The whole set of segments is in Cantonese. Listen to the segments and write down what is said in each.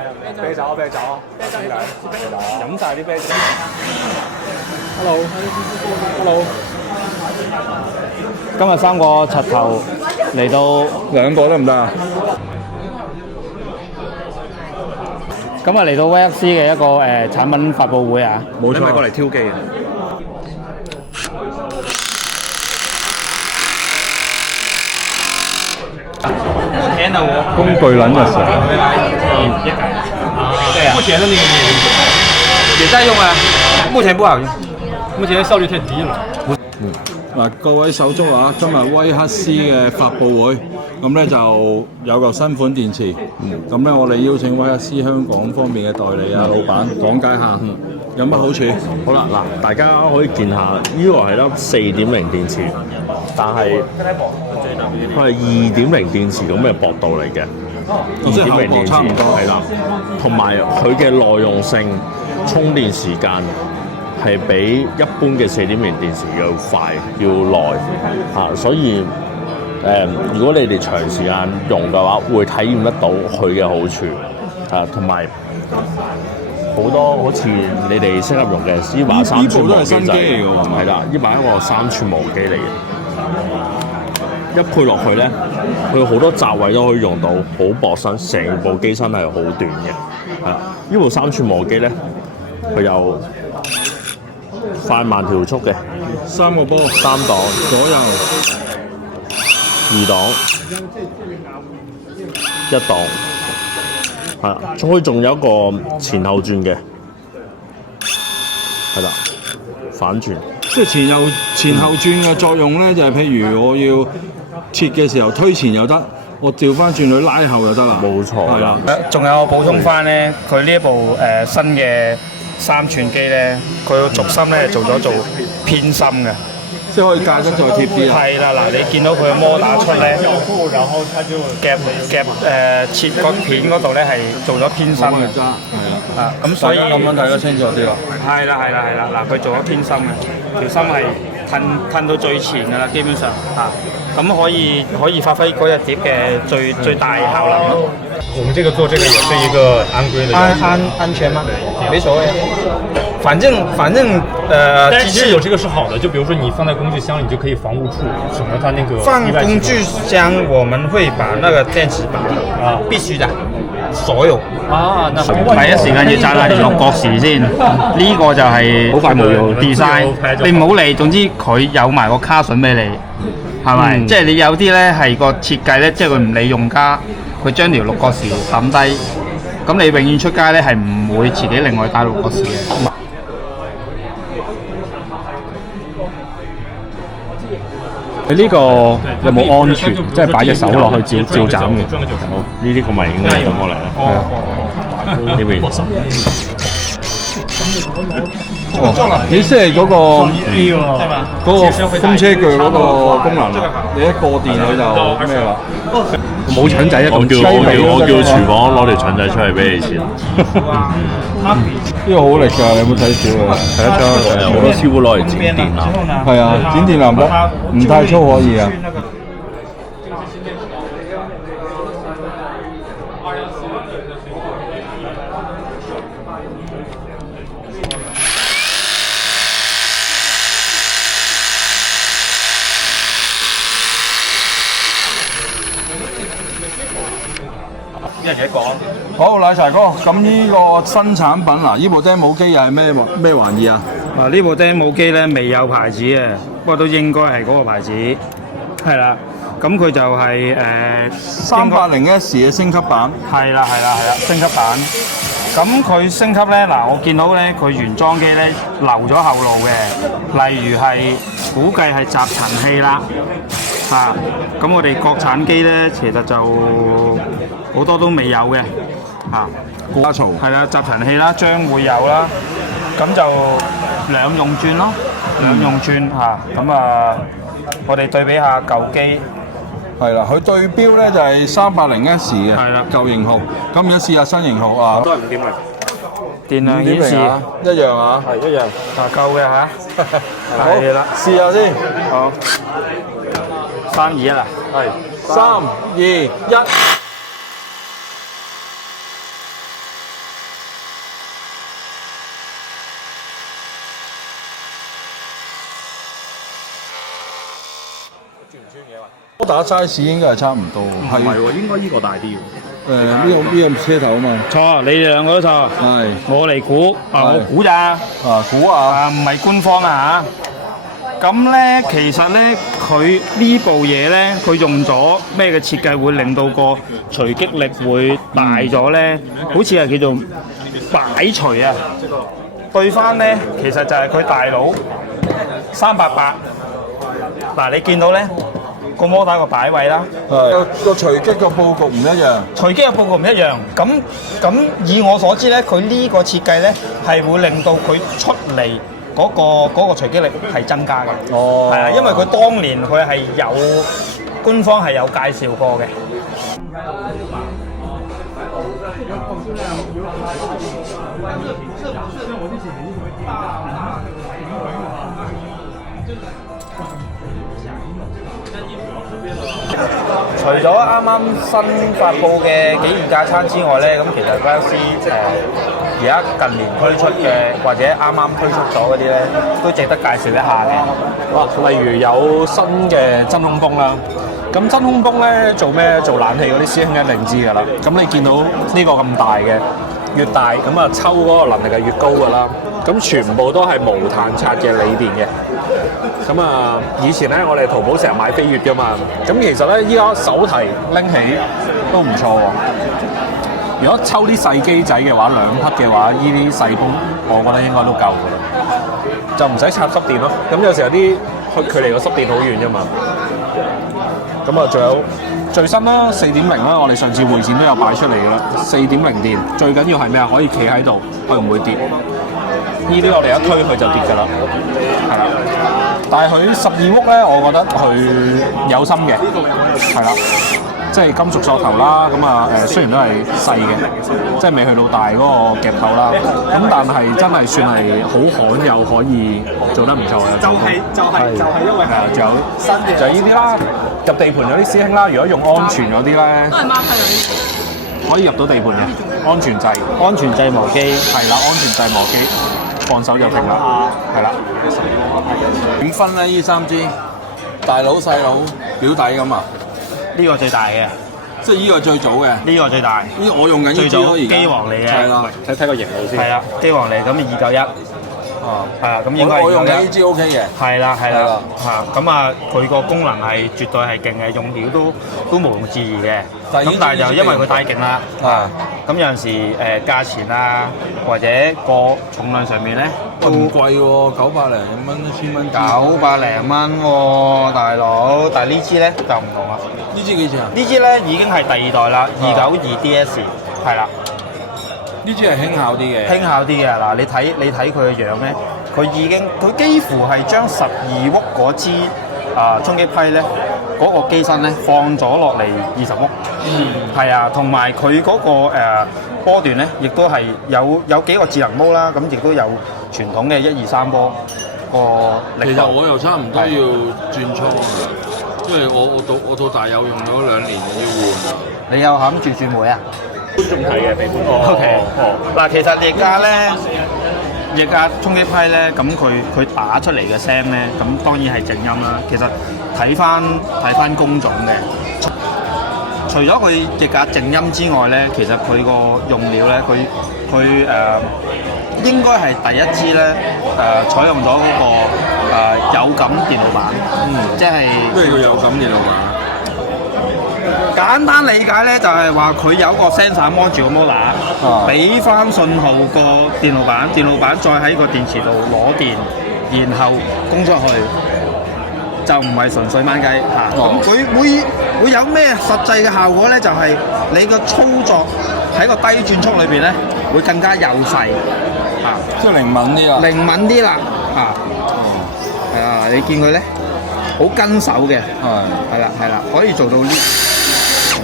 啤酒，啤酒，飲晒啲啤酒。Hello。今日3個柒頭嚟到2個得唔得啊？今日嚟到 YFC 嘅一個產品發佈會啊！冇錯，你咪過嚟挑機啊！工具撚日常。对啊，目前的那个也在用啊，目前不好用，目前效率太低了。嗱，各位手足啊，今日威克斯嘅發佈會，咁咧就有個新款電池，咁咧我哋邀請威克斯香港方面嘅代理啊、老闆講解下有乜好處。好啦，嗱，大家可以見下，呢個係粒4.0電池，但係佢係2.0電池咁嘅薄度嚟嘅。2.0電池係啦，同埋佢嘅耐用性、充電時間係比一般嘅4.0電池要快、要耐嚇，所以如果你哋長時間用嘅話，會體驗得到佢嘅好處啊，同埋好多好似你哋適合用嘅呢把3寸磨機仔，係啦，呢把一個3寸磨機嚟嘅。一配落去咧，佢好多閘位都可以用到，好薄身，成部機身係好短嘅。係啦，呢部3寸磨機咧，佢有快慢調速嘅3個波，3檔，左右2檔，1檔，係啦，仲有一個前後轉嘅，係啦，反轉。即係前後轉嘅作用咧，就係譬如我要切嘅時候推前又得，我調翻轉去拉後就得啦。冇錯，係啦。仲有補充翻咧，佢呢一部新嘅3寸機咧，佢個軸心咧做偏心嘅。即係可以架得再貼啲啊！係啦，嗱，你見到佢嘅摩打出咧，夾切個片嗰度咧係做咗偏心嘅，係啊，咁所以咁樣睇得清楚啲咯。係啦，嗱，佢做咗偏心嘅，條心係褪到最前㗎啦，基本上啊，咁可以發揮嗰隻碟嘅最大效能咯。我们这个做这个也是一个安规的安全嗎？沒所謂，反正但是其实有这个是好的，就比如说你放在工具箱，你就可以防误触，省得它那个放工具箱，我們會把那個電池拔必須的，所有第一時間要揸下條角匙先，呢個就係好快無用 design， 你唔好理，總之佢有埋個卡榫俾你，係咪？即係你有啲咧係個設計咧，即係佢唔理用家，佢將條六角匙抌低，咁你永遠出街咧係唔會自己另外帶六角匙嘅。你呢個有冇安全？即係擺隻手落去照斬嘅。好，呢啲個咪應該係咁過嚟啦。係啊，呢邊。你即係嗰個風車鋸嗰個功能啊！你一過電佢就咩啦？冇腸仔一我叫廚房攞條腸仔出嚟俾你試。呢個好力㗎，你有冇睇少啊？睇得出，好多師傅攞嚟剪電纜。係啊，剪電纜得，唔太粗可以啊。一人一個。好，奶茶哥，咁呢個新產品嗱，呢部 demo 機又係咩玩意啊？啊！呢部 demo 機咧未有牌子嘅，不過都應該係嗰個牌子，係啦。咁佢就係380S 嘅升級版。係啦，升級版。咁佢升級咧，嗱，我見到咧佢原裝機咧留咗後路嘅，例如係估計係集塵器啦，咁我哋國產機咧其實就好多都未有嘅，加槽係啦，集塵器啦，將會有啦，咁就兩用轉咯，兩用轉咁我哋對比下舊機。係啦，佢對標咧就係380S 嘅，係啦，舊型號。咁而家試下新型號啊，都係5點零。電量顯示一樣啊，係一樣，夠嘅嚇。係啦，試下先。好，3、2、1啊。係。3、2、1。我打 size 應該係差唔多，係喎，應該呢個大啲喎。呢個車頭啊嘛，錯，你哋兩個都錯。係我嚟估，我估咋？啊估下，唔係官方啊嚇。咁咧，其實咧，佢呢部嘢咧，佢用咗咩嘅設計會令到個隨擊力會大咗咧？好似係叫做擺錘啊！對翻咧，其實就係佢大佬388。嗱，你見到咧個摩打個擺位啦，係個隨擊個佈局唔一樣，隨機嘅報告唔一樣，咁以我所知咧，佢呢個設計咧係會令到佢出嚟嗰個隨機力係增加嘅。哦係啊，因為佢當年佢係有官方係有介紹過嘅。除咗啱啱新發布嘅幾件架撐之外咧，咁其實嗰陣時而家近年推出嘅或者啱啱推出咗嗰啲咧，都值得介紹一下嘅。例如有新嘅真空泵啦。咁真空泵咧做咩？做冷氣嗰啲師兄一定知㗎啦。咁你見到呢個咁大嘅，越大咁啊抽嗰個能力係越高㗎啦。咁全部都係無碳刷嘅鋰電嘅。咁啊，以前咧我哋淘寶成日買飛躍㗎嘛。咁其實咧依家手提拎起都唔錯喎。如果抽啲細機仔嘅話，2匹嘅話，呢啲細泵我覺得應該都夠㗎啦。就唔使插濕電咯。咁有時候有啲距離個濕電好遠啫嘛。咁啊，仲有最新啦，4.0啦，我哋上次會展都有擺出嚟㗎啦。4.0電最緊要係咩啊？可以企喺度，佢唔會跌。呢啲我哋一推佢就跌㗎啦，係啦。但係佢12伏咧，我覺得佢有心嘅，係啦。即係金屬塑頭啦，咁啊雖然都係細嘅，即係未去到大嗰個夾頭啦，咁但係真係算係好罕有可以做得唔錯嘅。就係因為係啊，仲有新嘅就係呢啲啦。入地盤有啲師兄啦，如果用安全嗰啲咧，可以入到地盤嘅安全掣，安全制磨機係啦，安全掣磨機，放手就停啦，係啦。點分咧？呢3支大佬、細佬、表弟咁啊？呢個最大嘅，即係呢個最早嘅，呢個最大，呢我用緊呢支咯，而家機皇嚟嘅，係啦，睇睇個型號先。係啦，機皇嚟咁291。啊，係啊，咁應該係我用緊呢支 OK 嘅，係啦係啦係啦嚇，咁啊佢個功能係絕對係勁嘅，用料都無庸置疑嘅。咁但係就因為佢太勁啦，啊，咁有陣時價錢啊或者個重量上面咧都唔貴喎，900零蚊，1000蚊900零蚊喎，大佬。但係呢支咧就唔同啦，呢支幾錢啊？呢支咧已經係第2代啦，292 DS 係啦。呢支係輕巧啲嘅，輕巧啲嘅嗱，你睇佢嘅樣咧，佢幾乎係將12伏嗰支衝擊批咧嗰個機身咧放咗落嚟20伏，係啊，同埋佢嗰個波段咧，亦都係有幾個智能模啦，咁亦都有傳統嘅1、2、3波個力度。其實我又差唔多要轉倉㗎，因為我到大有用咗2年要換啦。你有諗住轉會啊？觀眾睇嘅，俾觀眾。OK，嗱，其實液壓咧，液壓衝擊批咧，咁佢打出嚟嘅聲咧，咁當然係靜音啦。其實睇翻工種嘅，除咗佢液壓靜音之外咧，其實佢個用料咧，佢應該係第一支咧採用咗嗰個有感電路板，即係咩叫有感電路板？簡單理解咧，就係話佢有個 sensor 摸住個摩打，俾翻信號個電路板，電路板再喺個電池度攞電，然後供出去，就唔係純粹掹雞嚇。咁佢會有咩實際嘅效果咧？就係你個操作喺個低轉速裏邊咧，會更加幼細嚇，即係靈敏啲啊！靈敏啲啦嚇。係啊，你見佢咧好跟手嘅，係啦，可以做到呢。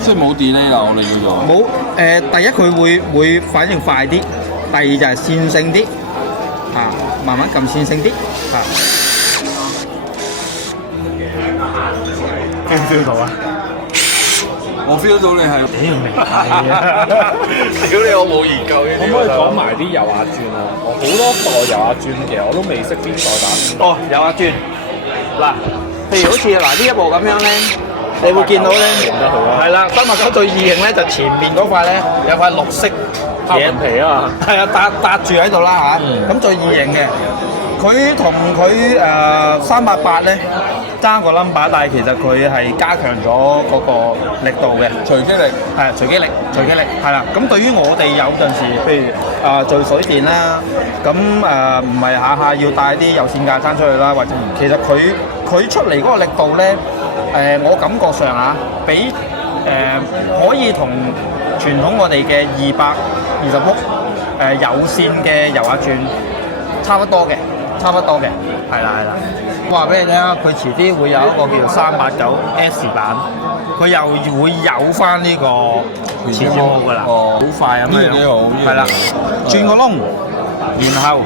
即係冇 delay 啦，我哋叫做冇第一佢會反應快啲，第二就係線性啲，慢慢撳線性啲，feel 到啊！我 feel 到你係屌你，我冇研究嘅。可唔可以講埋啲油壓鑽啊？我好多代油壓鑽，其實我都未識邊代打邊代。哦，油壓鑽嗱，譬譬如好似嗱呢一部咁樣咧，你會見到咧，係啦，389最異形咧就前面嗰塊咧有塊綠色嘢皮啊，係啊，搭住喺度啦嚇，咁最異形嘅。佢同佢388咧爭個 number，但係其實佢係加強咗嗰個力度嘅，隨機力係隨機力係啦。咁對於我哋有陣時，譬如做水電啦，咁唔係下下要帶啲有線架撐出去啦，或者其實佢出嚟嗰個力度咧，我感覺上比可以同傳統我哋嘅220伏有線嘅油壓鑽差不多嘅。係啦。話俾你聽啊，佢遲啲會有一個叫做389S 版，佢又會有翻呢個前瞻模㗎啦，好快咁樣。呢個幾好，係啦，轉個窿，然後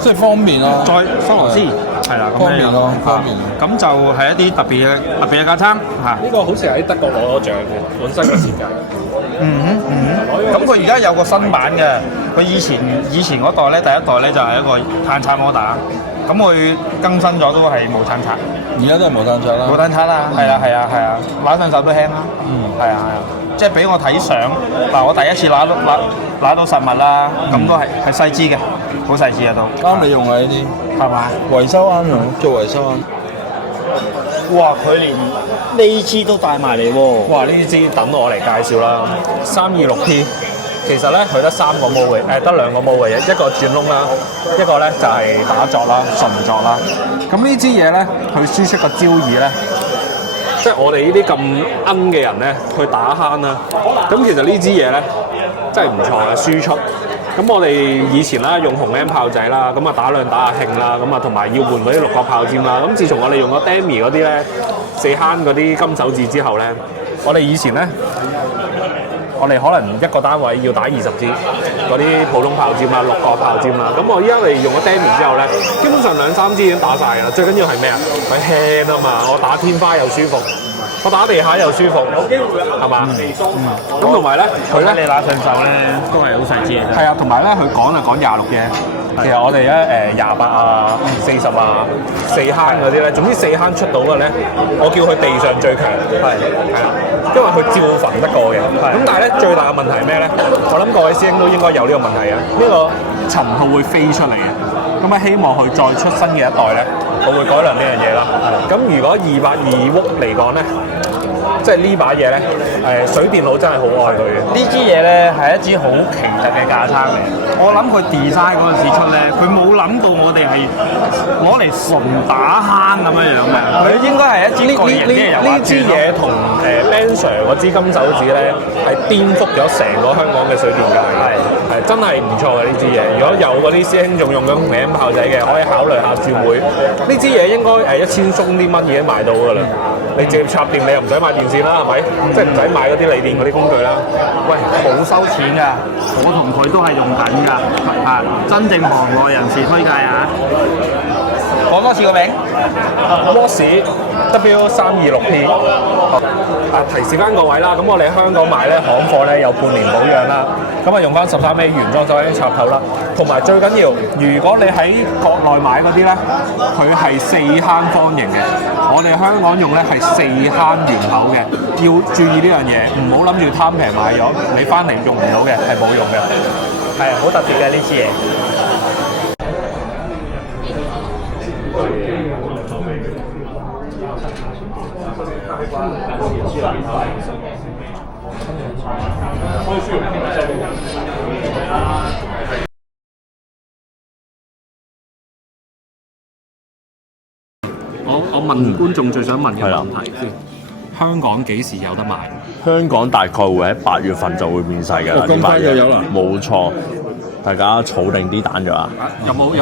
即係方便咯，再收螺絲，係啦，方便咯，方便。咁就係一啲特別嘅架撐嚇。呢個好似喺德國攞獎嘅，本身嘅設計。咁佢而家有個新版嘅，佢以前嗰代咧，第一代咧就係一個碳刷摩打，咁佢更新咗都係無碳刷，而家都係無碳刷啦。無碳刷啦，係啊，揦上手都輕啦，係啊，即係俾我睇相，嗱我第一次揦到實物啦，咁都係細支嘅，好細支啊都。啱你用啊呢啲，係嘛？維修啱用，做維修啱。哇！佢連呢支都帶埋嚟喎。哇！呢支等我嚟介紹啦，326P。其實咧，佢得3個模嘅，得2個模嘅啫，一個轉窿啦，一個咧就係打鑿啦、純鑿啦。咁呢支嘢咧，佢輸出個焦耳咧，即係我哋呢啲咁奀嘅人咧，去打慳啦。咁其實呢支嘢咧，真係唔錯嘅輸出。咁我哋以前啦用紅 M 炮仔啦，咁啊打兩打下興啦，咁啊同埋要換嗰啲6角炮尖啦。咁自從我哋用咗 Demi 嗰啲咧4坑嗰啲金手指之後咧，我哋以前咧，我哋可能一個單位要打20支嗰啲普通炮尖啦、6角炮尖啦。咁我依家嚟用咗 Demi 之後咧，基本上2-3支已經打晒㗎啦。最緊要係咩啊？佢輕啊嘛，我打天花又舒服。我打地下又舒服，係嘛？咁同埋咧，佢咧你拿上手咧都係好細支嘅啫。係啊，同埋咧佢講就講26嘅，其實我哋咧28啊、40啊、4坑嗰啲咧，總之4坑出到嘅咧，我叫佢地上最強。係啦，因為佢照焚得過嘅。咁但係咧最大嘅問題係咩咧？我諗各位師兄都應該有呢個問題啊！呢個塵套會飛出嚟嘅。咁啊，希望佢再出新嘅一代咧，我會改良呢樣嘢啦。咁如果220伏嚟講咧，即係呢把嘢咧，水電佬真係好愛佢嘅。呢支嘢咧係一支好奇特嘅架撐嚟。我諗佢 design 嗰陣時出咧，佢冇諗到我哋係攞嚟純打坑咁樣嘅。佢應該係一支巨型嘅油壓鑽。呢支嘢同Ben Sir 嗰支金手指咧係顛覆咗成個香港嘅水電界。係真係唔錯嘅呢支嘢。如果有嗰啲師兄仲用緊紅 M 炮仔嘅，可以考慮下轉會。呢支嘢應該1000鬆啲蚊已經買到㗎啦。你直接插電，你又唔使買電線啦，係咪？即係唔使買嗰啲鋰電嗰啲工具啦。喂，冇收錢㗎，我同佢都係用緊㗎，真正行內人士推介啊！講多次個名 ，Boss W326P。提示翻各位啦，咁我哋喺香港買咧行貨咧有半年保養啦，咁啊用翻13A 原裝手機插頭啦，同埋最緊要，如果你喺國內買嗰啲咧，佢係4坑方形嘅，我哋香港用咧係4坑圓口嘅，要注意呢樣嘢，唔好諗住貪平買咗，你翻嚟用唔到嘅係冇用嘅，係好特別嘅呢支嘢。我問觀眾最想問嘅問題先，香港幾時有得賣？香港大概會喺8月份就會面世㗎啦，咁快就有啦？冇錯，大家儲定啲彈咗啊！有冇？